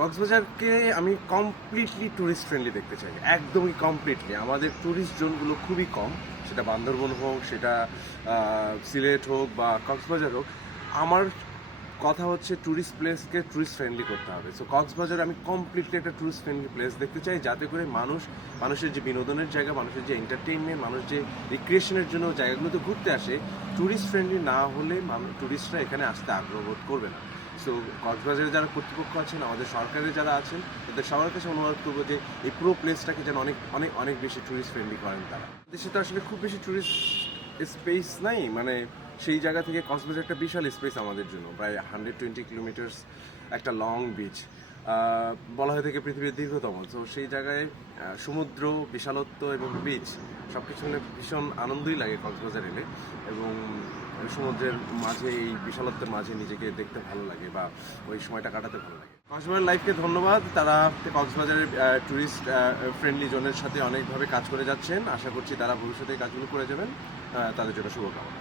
কক্সবাজারকে আমি completely tourist friendly দেখতে চাই, একদমই কমপ্লিটলি। আমাদের ট্যুরিস্ট জোনগুলো খুবই কম, সেটা বান্দরবন হোক, সেটা সিলেট হোক বা কক্সবাজার হোক। আমার কথা হচ্ছে ট্যুরিস্ট প্লেসকে ট্যুরিস্ট ফ্রেন্ডলি করতে হবে। সো কক্সবাজার আমি কমপ্লিটলি একটা ট্যুরিস্ট ফ্রেন্ডলি প্লেস দেখতে চাই, যাতে করে মানুষের যে বিনোদনের জায়গা, মানুষের যে এন্টারটেইনমেন্ট, মানুষ যে রিক্রিয়েশনের জন্য জায়গাগুলোতে ঘুরতে আসে, ট্যুরিস্ট ফ্রেন্ডলি না হলে ট্যুরিস্টরা এখানে আসতে আগ্রহ বোধ করবে না। সো কক্সবাজারে যারা কর্তৃপক্ষ আছেন, আমাদের সরকারের যারা আছেন, তাদের সবার কাছে অনুরোধ করবো যে এই পুরো প্লেসটাকে যেন অনেক অনেক অনেক বেশি ট্যুরিস্ট ফ্রেন্ডলি করেন তারা। দেশে তো আসলে খুব বেশি ট্যুরিস্ট স্পেস নাই, মানে সেই জায়গা থেকে কক্সবাজার একটা বিশাল স্পেস আমাদের জন্য, প্রায় 120 কিলোমিটার্স একটা লং বিচ, বলা হয়ে থাকে পৃথিবীর দীর্ঘতম। তো সেই জায়গায় সমুদ্র, বিশালত্ব এবং বিচ সব কিছু মিলে ভীষণ আনন্দই লাগে কক্সবাজার এলে। এবং সমুদ্রের মাঝে, এই বিশালত্বের মাঝে নিজেকে দেখতে ভালো লাগে বা ওই সময়টা কাটাতে ভালো লাগে। কক্সবাজার লাইফকে ধন্যবাদ, তারা কক্সবাজারের ট্যুরিস্ট ফ্রেন্ডলি জোনের সাথে অনেকভাবে কাজ করে যাচ্ছেন। আশা করছি তারা ভবিষ্যতে কাজগুলো করে যাবেন। তাদের জন্য শুভকামনা।